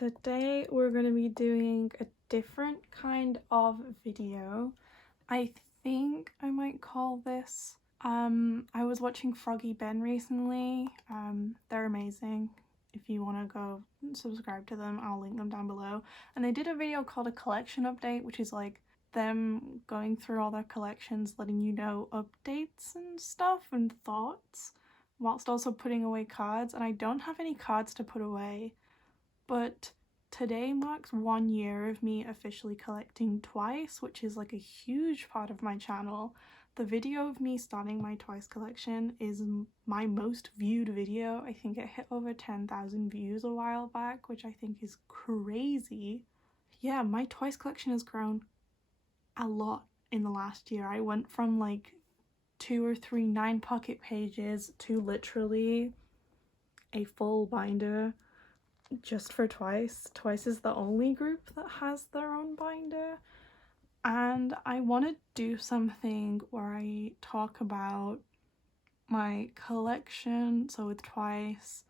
Today we're going to be doing a different kind of video. I think I might call this, I was watching Froggy Ben recently. They're amazing. If you want to go subscribe to them, I'll link them down below. And they did a video called a collection update, which is like them going through all their collections, letting you know updates and stuff and thoughts, whilst also putting away cards. And I don't have any cards to put away, but today marks 1 year of me officially collecting Twice, which is like a huge part of my channel. The video of me starting my Twice collection is my most viewed video. I think it hit over 10,000 views a while back, which I think is crazy. Yeah, my Twice collection has grown a lot in the last year. I went from like 2 or 3 9 pocket pages to literally a full binder just for Twice. Twice is the only group that has their own binder, and I want to do something where I talk about my collection, so with Twice,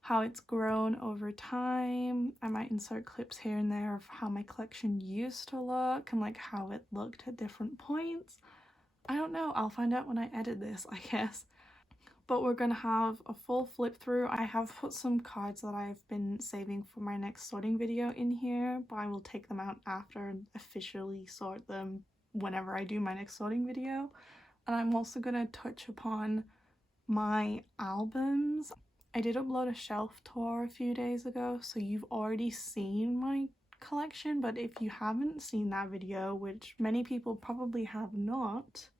how it's grown over time. I might insert clips here and there of how my collection used to look and like how it looked at different points. I don't know, I'll find out when I edit this, I guess. But we're gonna have a full flip through. I have put some cards that I've been saving for my next sorting video in here, but I will take them out after and officially sort them whenever I do my next sorting video. And I'm also gonna touch upon my albums. I did upload a shelf tour a few days ago, so you've already seen my collection, but if you haven't seen that video, which many people probably have not,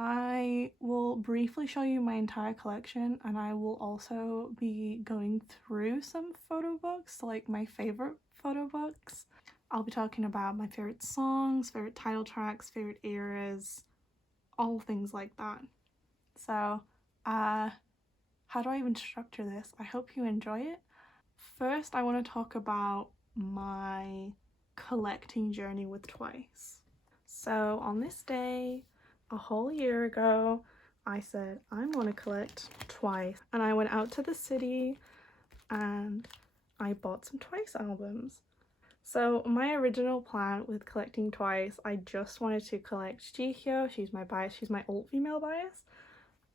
I will briefly show you my entire collection, and I will also be going through some photo books, like my favorite photo books. I'll be talking about my favorite songs, favorite title tracks, favorite eras, all things like that. So, how do I even structure this? I hope you enjoy it. First, I want to talk about my collecting journey with Twice. So on this day, a whole year ago, I said I want to collect Twice, and I went out to the city and I bought some Twice albums. So my original plan with collecting Twice, I just wanted to collect Jihyo. She's my bias, she's my alt female bias,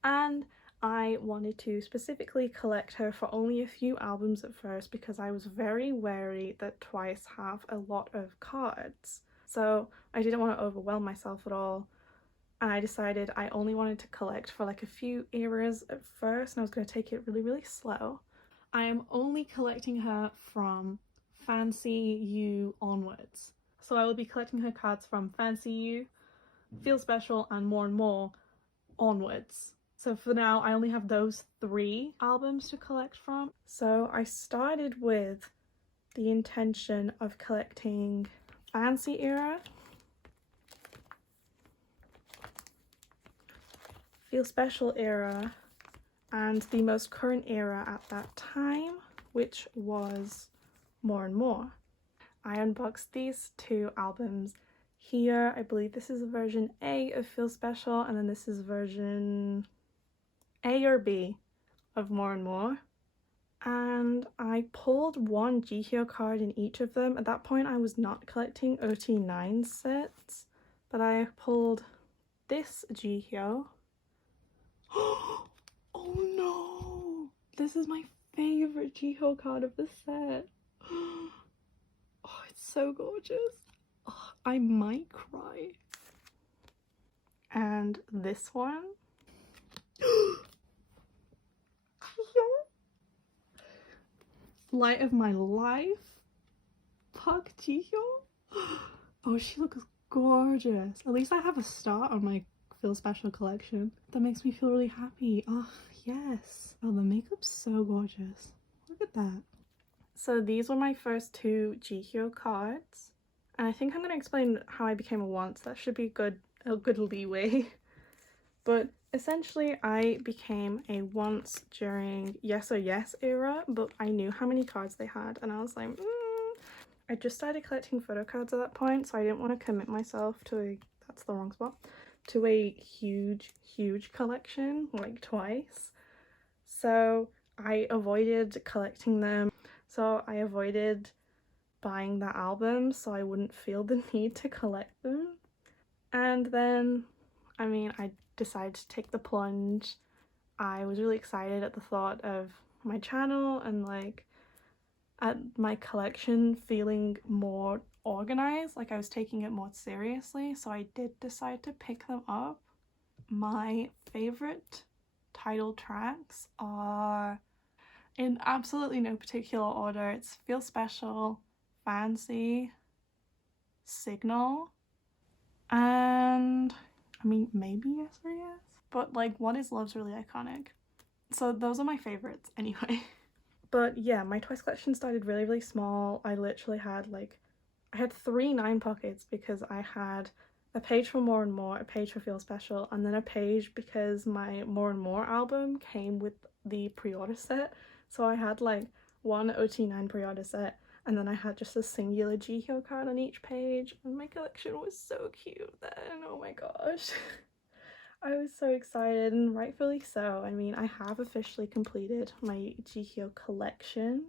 and I wanted to specifically collect her for only a few albums at first because I was very wary that Twice have a lot of cards. So I didn't want to overwhelm myself at all, and I decided I only wanted to collect for like a few eras at first, and I was going to take it really slow. I am only collecting her from Fancy You onwards. So I will be collecting her cards from Fancy You, Feel Special, and More onwards. So for now, I only have those 3 albums to collect from. So I started with the intention of collecting Fancy era, Feel Special era, and the most current era at that time, which was More. I unboxed these 2 albums here. I believe this is version A of Feel Special, and then this is version A or B of More. And I pulled 1 Jihyo card in each of them. At that point I was not collecting OT9 sets, but I pulled this Jihyo. Oh no! This is my favorite Jihyo card of the set. Oh, it's so gorgeous. Oh, I might cry. And this one. Light of my life. Park Jihyo. Oh, she looks gorgeous. At least I have a start on my Feel Special collection. That makes me feel really happy. Oh, yes. Oh, the makeup's so gorgeous. Look at that. So these were my first 2 Jihyo cards. And I think I'm going to explain how I became a once. That should be a good leeway. But essentially, I became a once during Yes or Yes era, but I knew how many cards they had, and I was like, I just started collecting photo cards at that point, so I didn't want to commit myself to that's the wrong spot, to a huge collection, like Twice. So I avoided collecting them. So I avoided buying that album so I wouldn't feel the need to collect them. And then, I mean, I decided to take the plunge. I was really excited at the thought of my channel and like at my collection feeling more organized, like I was taking it more seriously, so I did decide to pick them up. My favorite title tracks are, in absolutely no particular order, it's Feel Special, Fancy, Signal, and I mean maybe Yes or Yes, but like What Is Love's really iconic. So those are my favorites anyway. But yeah, my Twice collection started really small. I literally had I had 3 9 pockets because I had a page for More and More, a page for Feel Special, and then a page because my More and More album came with the pre-order set. So I had like one OT9 pre-order set, and then I had just a singular Jihyo card on each page, and my collection was so cute then, oh my gosh. I was so excited, and rightfully so. I mean, I have officially completed my Jihyo collection.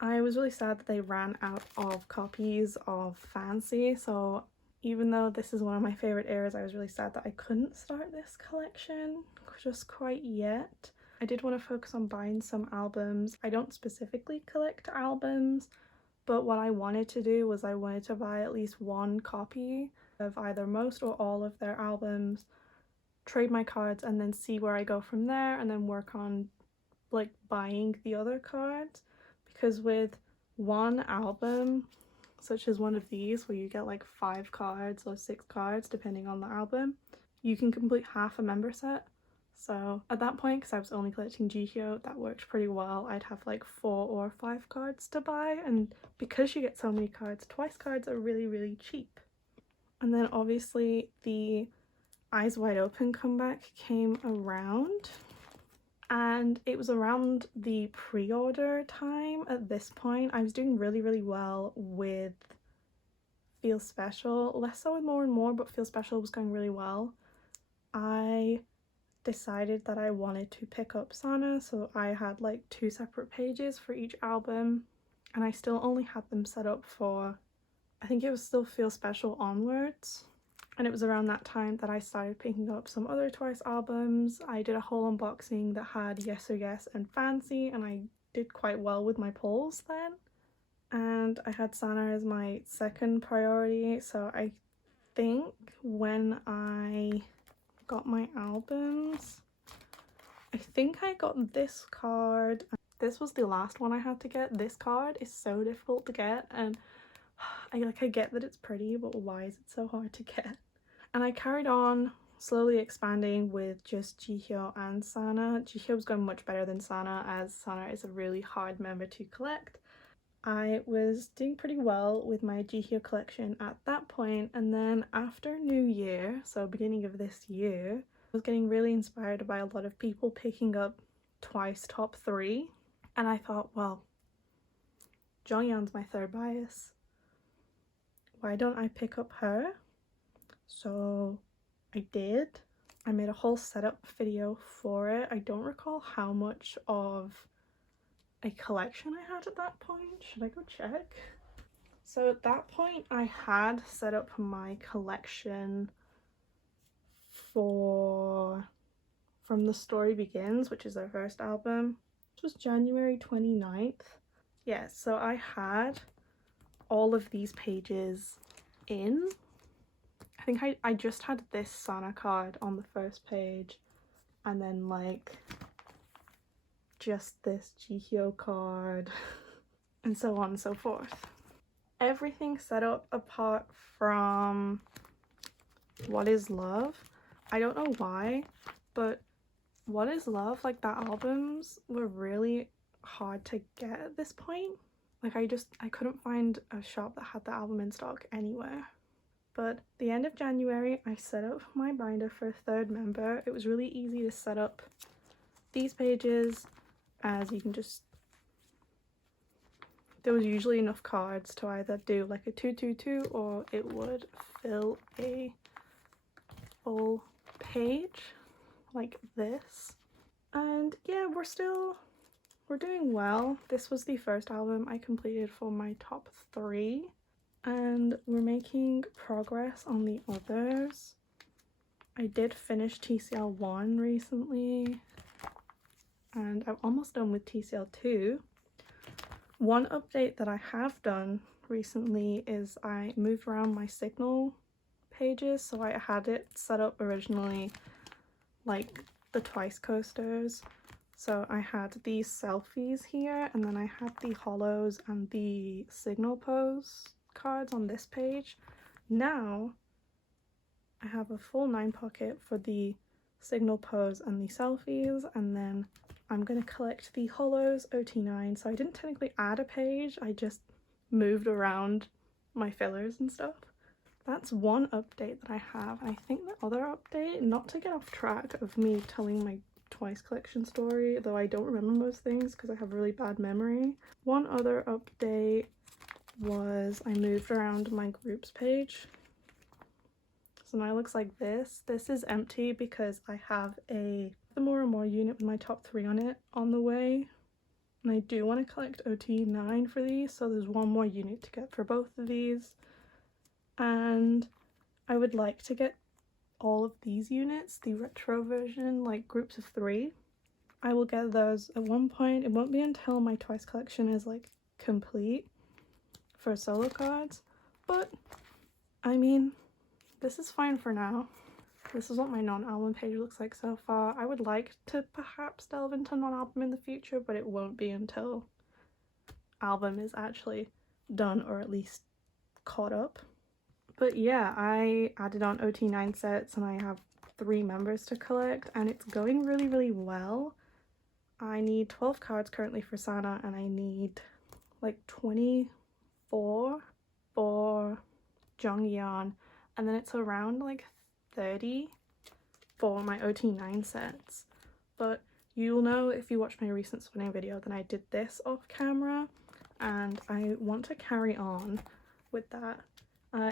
I was really sad that they ran out of copies of Fancy, so even though this is one of my favorite eras, I was really sad that I couldn't start this collection just quite yet. I did want to focus on buying some albums. I don't specifically collect albums, but what I wanted to do was I wanted to buy at least 1 copy of either most or all of their albums, trade my cards, and then see where I go from there, and then work on like buying the other cards. Because with one album, such as one of these where you get like 5 cards or 6 cards depending on the album, you can complete half a member set. So at that point, because I was only collecting Jihyo, that worked pretty well. I'd have like 4 or 5 cards to buy, and because you get so many cards, Twice cards are really cheap. And then obviously the Eyes Wide Open comeback came around, and it was around the pre-order time. At this point I was doing really well with Feel Special, less so with More and More, but Feel Special was going really well. I decided that I wanted to pick up Sana, so I had like 2 separate pages for each album, and I still only had them set up for, I think it was still Feel Special onwards. And it was around that time that I started picking up some other Twice albums. I did a whole unboxing that had Yes or Yes and Fancy, and I did quite well with my polls then. And I had Sana as my second priority, so I think when I got my albums, I think I got this card. This was the last one I had to get. This card is so difficult to get, and I get that it's pretty, but why is it so hard to get? And I carried on slowly expanding with just Jihyo and Sana. Jihyo was going much better than Sana, as Sana is a really hard member to collect. I was doing pretty well with my Jihyo collection at that point, and then after New Year, so beginning of this year, I was getting really inspired by a lot of people picking up Twice top 3, and I thought, well, Jonghyun's my third bias. Why don't I pick up her? So I did. I made a whole setup video for it. I don't recall how much of a collection I had at that point. Should I go check? So at that point I had set up my collection for From the Story Begins, which is their first album. This was January 29th. Yeah, so I had all of these pages in. I think I just had this Sana card on the first page, and then like just this Jihyo card and so on and so forth. Everything set up apart from What Is Love. I don't know why, but What Is Love, like the albums were really hard to get at this point. Like I couldn't find a shop that had the album in stock anywhere. But the end of January, I set up my binder for a third member. It was really easy to set up these pages, as you can just, there was usually enough cards to either do like a 222 or it would fill a full page like this. And yeah, we're still we're doing well. This was the first album I completed for my top 3, and we're making progress on the others. I did finish TCL 1 recently, and I'm almost done with TCL 2. One update that I have done recently is I moved around my Signal pages. So I had it set up originally like the Twice coasters. So I had these selfies here, and then I had the hollows and the Signal pose cards on this page. Now I have a full 9 pocket for the Signal pose and the selfies, and then I'm going to collect the hollows OT9. So I didn't technically add a page, I just moved around my fillers and stuff. That's one update that I have. I think the other update, not to get off track of me telling my Twice collection story, though I don't remember most things because I have really bad memory. One other update was I moved around my groups page. So now it looks like this. This is empty because I have the more and more unit with my top 3 on it on the way. And I do want to collect OT9 for these, so there's one more unit to get for both of these. And I would like to get all of these units, the retro version, like groups of 3. I will get those at one point. It won't be until my Twice collection is like complete for solo cards, but I mean, this is fine for now. This is what my non-album page looks like so far. I would like to perhaps delve into non-album in the future, but it won't be until album is actually done, or at least caught up. But yeah, I added on OT9 sets and I have 3 members to collect, and it's going really well. I need 12 cards currently for Sana, and I need like 24 for Jonghyun, and then it's around like 30 for my OT9 sets. But you'll know if you watch my recent spinning video that I did this off camera, and I want to carry on with that.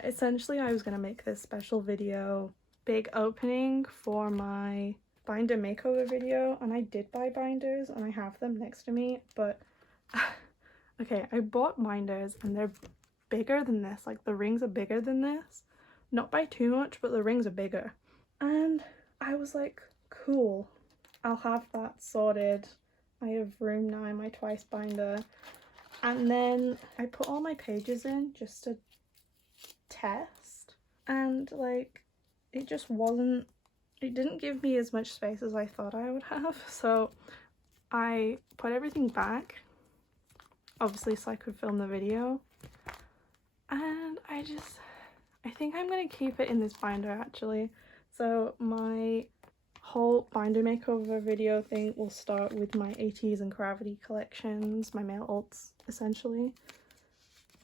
Essentially, I was going to make this special video big opening for my binder makeover video, and I did buy binders and I have them next to me, but okay, I bought binders and they're bigger than this, like the rings are bigger than this, not by too much, but the rings are bigger, and I was like, cool, I'll have that sorted. I have room now in my Twice binder. And then I put all my pages in just to test, and like it just wasn't, it didn't give me as much space as I thought I would have, so I put everything back, obviously, so I could film the video. And I think I'm gonna keep it in this binder actually. So my whole binder makeover video thing will start with my ateez and gravity collections, my male alts essentially,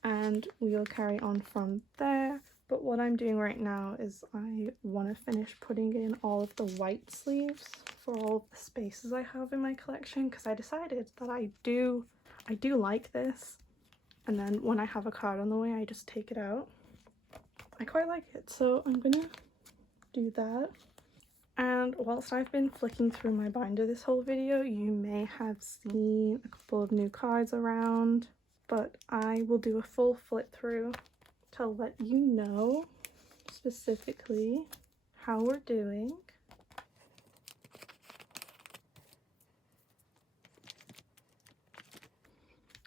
and we'll carry on from there. But what I'm doing right now is I want to finish putting in all of the white sleeves for all of the spaces I have in my collection, because I decided that I do like this, and then when I have a card on the way I just take it out. I quite like it, so I'm gonna do that. And whilst I've been flicking through my binder this whole video, you may have seen a couple of new cards around, but I will do a full flip through to let you know specifically how we're doing.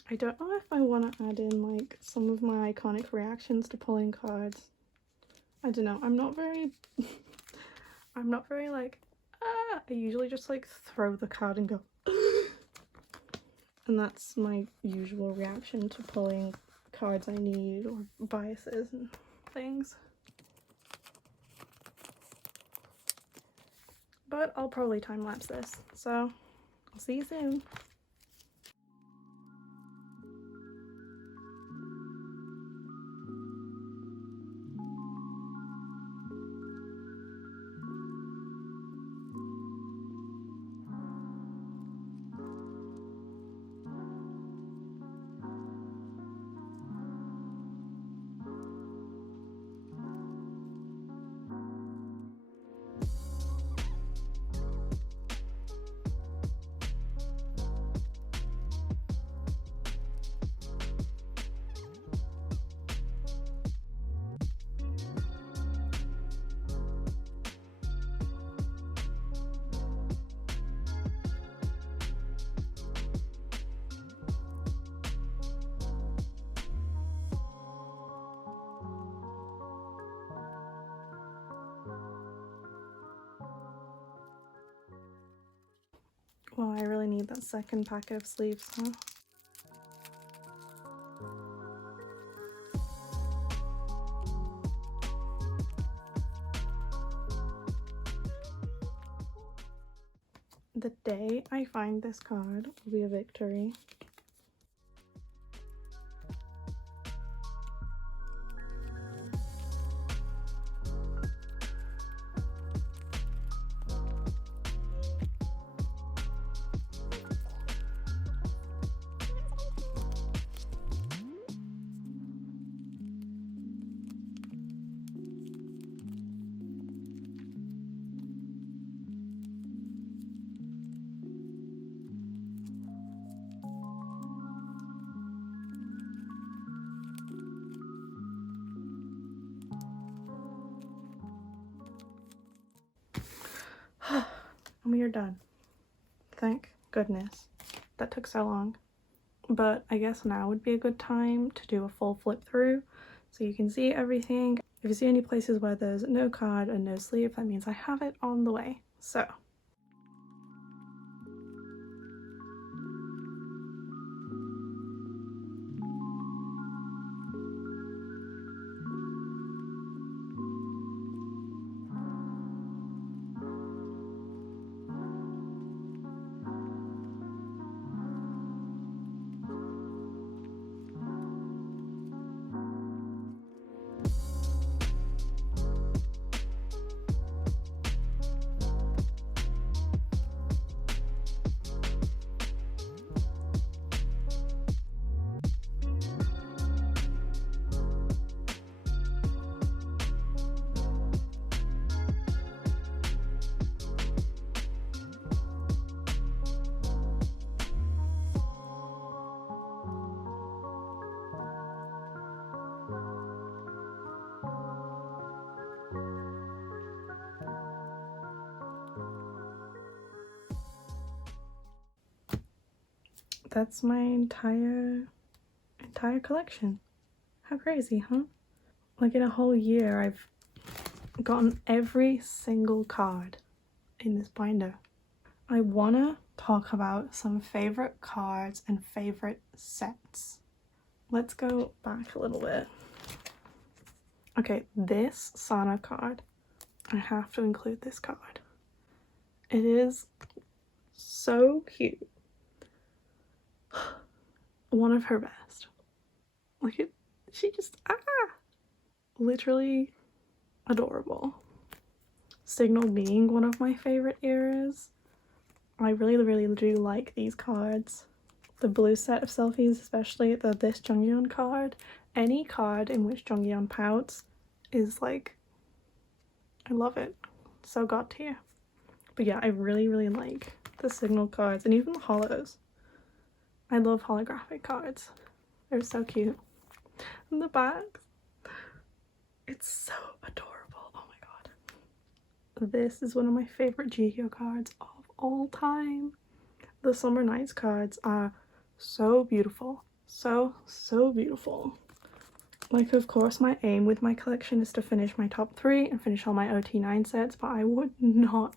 I don't know if I want to add in like some of my iconic reactions to pulling cards. I don't know, I'm not very like, I usually just like throw the card and go and that's my usual reaction to pulling cards I need, or biases and things. But I'll probably time-lapse this, so I'll see you soon. Well, I really need that second packet of sleeves, huh? The day I find this card will be a victory. And we are done. Thank goodness. That took so long. But I guess now would be a good time to do a full flip through so you can see everything. If you see any places where there's no card and no sleeve, that means I have it on the way. So that's my entire collection. How crazy, huh? Like in a whole year, I've gotten every single card in this binder. I wanna talk about some favorite cards and favorite sets. Let's go back a little bit. Okay, this Sana card, I have to include this card. It is so cute. One of her best. Look at, she just, literally adorable. Signal being one of my favorite eras. I really do like these cards. The blue set of selfies, especially this Jonghyun card. Any card in which Jonghyun pouts is like, I love it. So god tier. But yeah, I really like the Signal cards and even the holos. I love holographic cards. They're so cute. And the backs. It's so adorable. Oh my god. This is one of my favorite Jihyo cards of all time. The Summer Nights cards are so beautiful. So beautiful. Like, of course, my aim with my collection is to finish my top 3 and finish all my OT9 sets, but I would not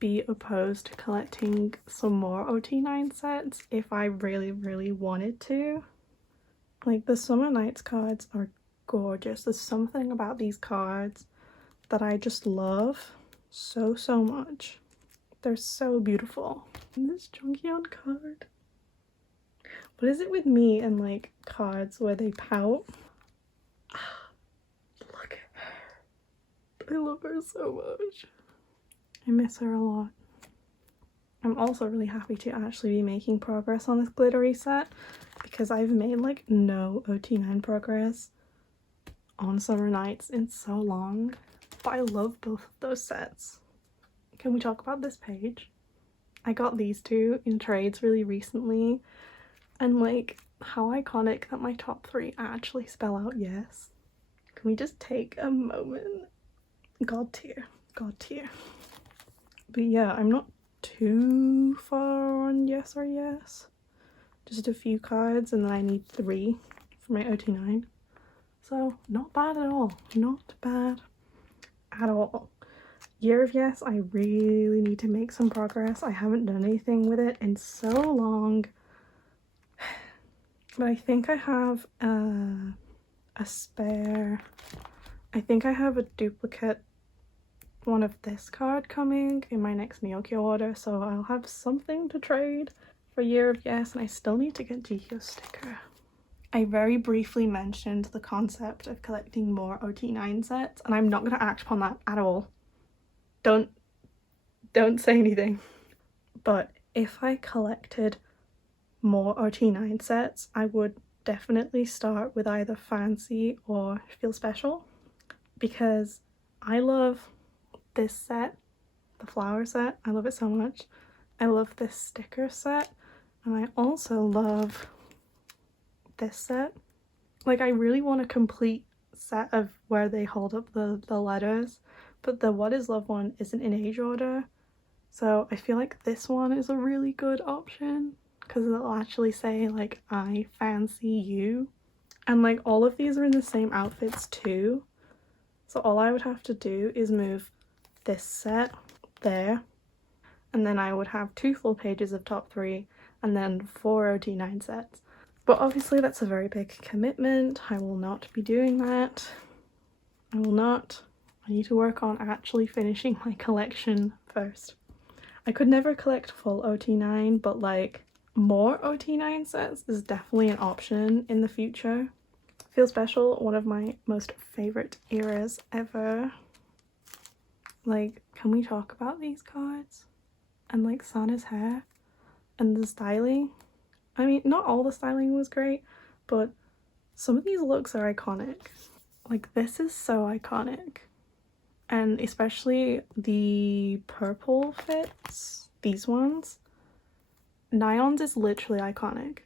be opposed to collecting some more OT9 sets if I really wanted to. Like, the Summer Nights cards are gorgeous. There's something about these cards that I just love so much. They're so beautiful. And this Jonghyun card. What is it with me and like cards where they pout? Look at her. I love her so much. I miss her a lot. I'm also really happy to actually be making progress on this glittery set because I've made like no OT9 progress on Summer Nights in so long. But I love both of those sets. Can we talk about this page? I got these two in trades really recently, and like how iconic that my top 3 actually spell out yes. Can we just take a moment? God tier. God tier. But yeah, I'm not too far on yes or yes. Just a few cards and then I need 3 for my OT9. So not bad at all. Not bad at all. Year of Yes, I really need to make some progress. I haven't done anything with it in so long. But I think I have a spare. I think I have a duplicate one of this card coming in my next Neokyo order, so I'll have something to trade for Year of Yes, and I still need to get GKyo sticker. I very briefly mentioned the concept of collecting more OT9 sets, and I'm not going to act upon that at all. Don't say anything. But if I collected more OT9 sets, I would definitely start with either Fancy or Feel Special, because I love this set, the flower set. I love it so much. I love this sticker set, and I also love this set. Like, I really want a complete set of where they hold up the letters, but the What Is Love one isn't in age order, so I feel like this one is a really good option because it'll actually say like I fancy you, and like all of these are in the same outfits too, so all I would have to do is move this set there, and then I would have 2 full pages of top 3 and then 4 OT9 sets. But obviously that's a very big commitment. I will not be doing that. I will not. I need to work on actually finishing my collection first. I could never collect full OT9, but like more OT9 sets is definitely an option in the future. Feel Special, one of my most favorite eras ever. Like, can we talk about these cards? And like Sana's hair and the styling. I mean, not all the styling was great, but some of these looks are iconic. Like, this is so iconic. And especially the purple fits, these ones. Nion's is literally iconic.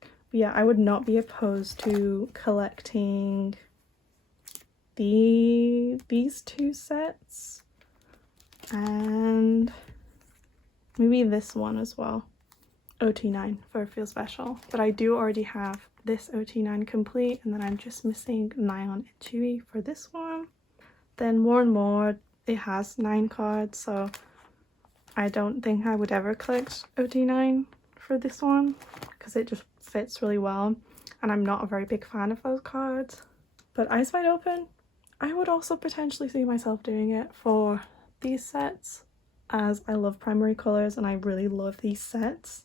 But yeah, I would not be opposed to collecting these 2 sets. And maybe this one as well. OT9 for Feel Special, but I do already have this OT9 complete, and then I'm just missing Nion and Chewy for this one. Then More and More, it has 9 cards, so I don't think I would ever collect OT9 for this one because it just fits really well, and I'm not a very big fan of those cards. But Eyes Wide Open, I would also potentially see myself doing it for these sets, as I love primary colors and I really love these sets.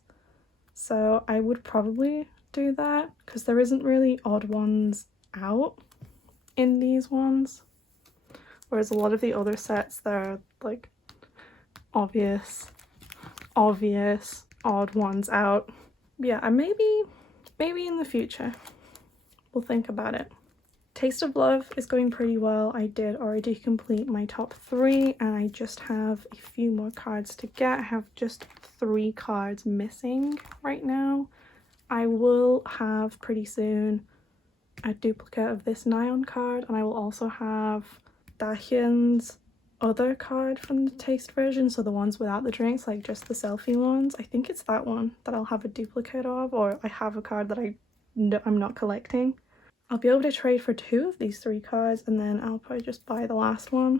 So I would probably do that because there isn't really odd ones out in these ones, whereas a lot of the other sets, they're like obvious odd ones out. Yeah, maybe in the future we'll think about it. Taste of Love is going pretty well. I did already complete my top 3, and I just have a few more cards to get. I have just 3 cards missing right now. I will have pretty soon a duplicate of this Nion card, and I will also have Dahyun's other card from the taste version, so the ones without the drinks, like just the selfie ones. I think it's that one that I'll have a duplicate of, or I have a card that I'm not collecting. I'll be able to trade for 2 of these 3 cards, and then I'll probably just buy the last one.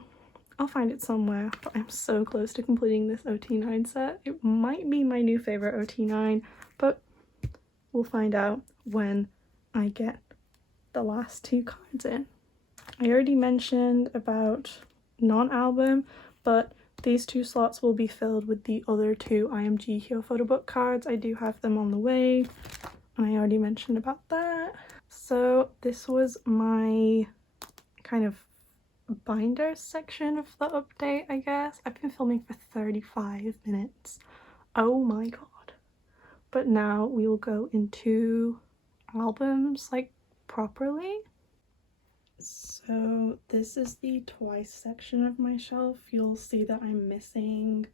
I'll find it somewhere, but I'm so close to completing this OT9 set. It might be my new favorite OT9, but we'll find out when I get the last 2 cards in. I already mentioned about non-album, but these 2 slots will be filled with the other 2 GKyo photo book cards. I do have them on the way, and I already mentioned about that. So this was my kind of binder section of the update, I guess. I've been filming for 35 minutes. Oh my god. But now we will go into albums, like, properly. So this is the Twice section of my shelf. You'll see that I'm missing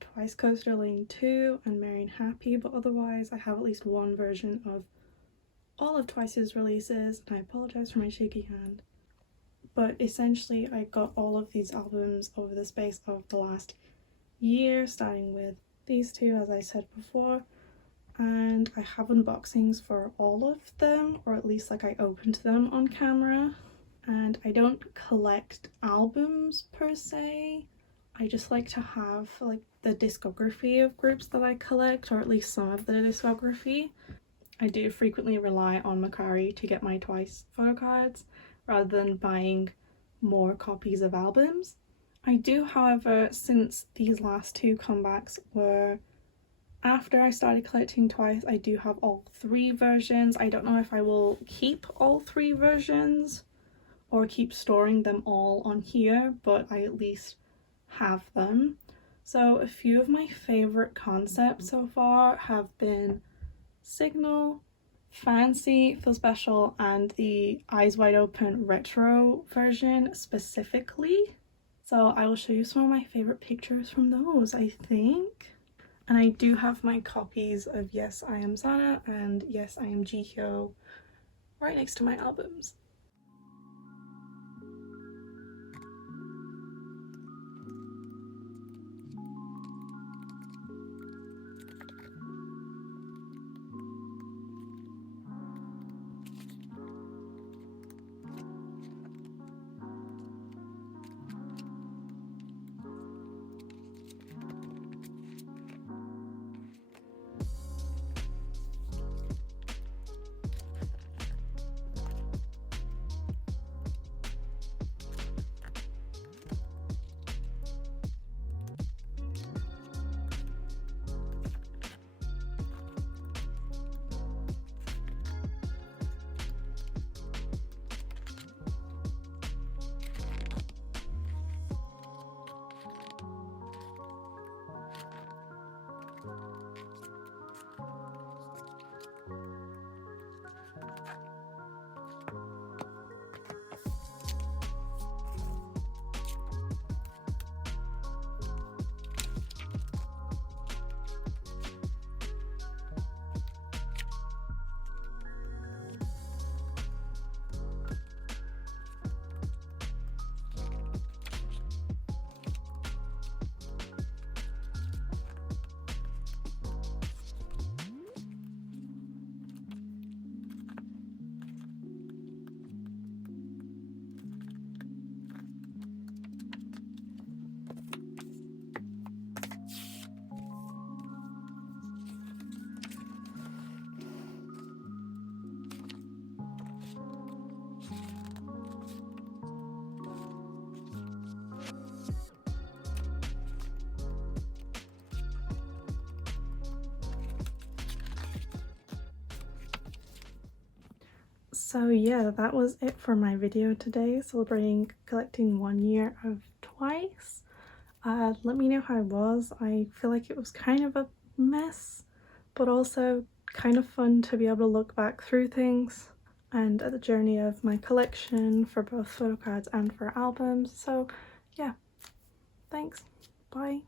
Twice Coaster Lane 2 and Marion Happy, but otherwise I have at least one version of all of Twice's releases, and I apologize for my shaky hand. But essentially I got all of these albums over the space of the last year, starting with these 2, as I said before, and I have unboxings for all of them, or at least like I opened them on camera, and I don't collect albums per se. I just like to have like the discography of groups that I collect, or at least some of the discography. I do frequently rely on Mercari to get my Twice photo cards rather than buying more copies of albums. I do, however, since these last two comebacks were after I started collecting Twice, I do have all three versions. I don't know if I will keep all three versions or keep storing them all on here, but I at least have them. So a few of my favorite concepts so far have been Signal, Fancy, Feel Special, and the Eyes Wide Open retro version specifically. So I will show you some of my favorite pictures from those, I think. And I do have my copies of Yes I Am Sana and Yes I Am Jihyo right next to my albums. So yeah, that was it for my video today, celebrating collecting 1 year of Twice. Let me know how it was. I feel like it was kind of a mess, but also kind of fun to be able to look back through things and at the journey of my collection for both photo cards and for albums. So yeah, thanks, bye.